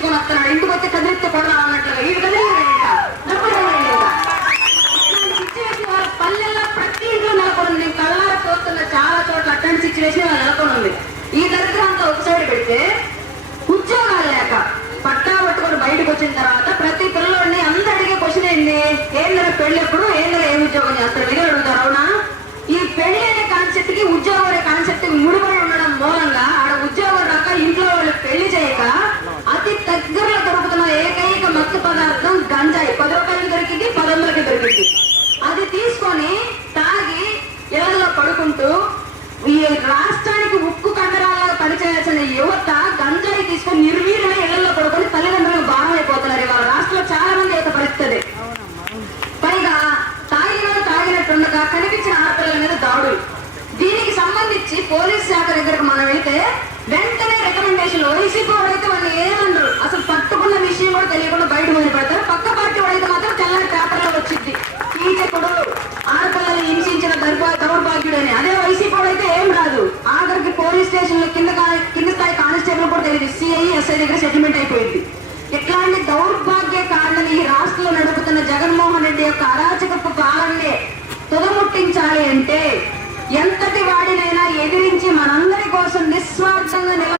తీసుకొని వస్తున్నాడు ఇంటికి వచ్చి కదిలిస్తూ కూడా అన్నట్లుగా ఈ విధంగా పల్లెల్లో ప్రతి ఇంట్లో నెలకొని నేను కళ్ళార చూస్తున్న చాలా చోట్ల అట్లాంటి సిచ్యువేషన్ నెలకొని ఉంది. ఈ దరిద్రంతో ఒక సైడ్ పెడితే ఉద్యోగాలు లేక పట్టా పట్టుకొని బయటకు వచ్చిన తర్వాత ప్రతి పిల్లవాడిని అందరికీ క్వశ్చన్ అయింది ఏందర పెళ్ళప్పుడు? ఏందర ఏ ఉద్యోగం చేస్తారు? పడుకుంటూ ఈ రాష్ట్రానికి ఉక్కు కండరాలుగా పనిచేయాల్సిన యువత గంజాయి తీసుకుని నిర్వీర్యమై ఇళ్ళలో పడుకొని తల్లిదండ్రులకు భారం అయిపోతున్నారు ఇవాళ. రాష్ట్రంలో చాలా మంది యొక్క పరిస్థితి. పైగా తాగిన తాగినట్టుండగా కనిపించిన ఆడపిల్లల మీద దాడులు. దీనికి సంబంధించి పోలీస్ శాఖ దగ్గరకు మనం వెళ్తే వెంటనే రికమెండేషన్ వైసీపీ ఎస్ఐ దగ్గర సెటిల్మెంట్ అయిపోయింది. ఇట్లాంటి దౌర్భాగ్య కారణాలు ఈ రాష్ట్రంలో నడుపుతున్న జగన్మోహన్ రెడ్డి యొక్క అరాచకపు పాలనే తుదముట్టించాలి అంటే ఎంతటి వాడినైనా ఎదిరించి మనందరి కోసం నిస్వార్థంగా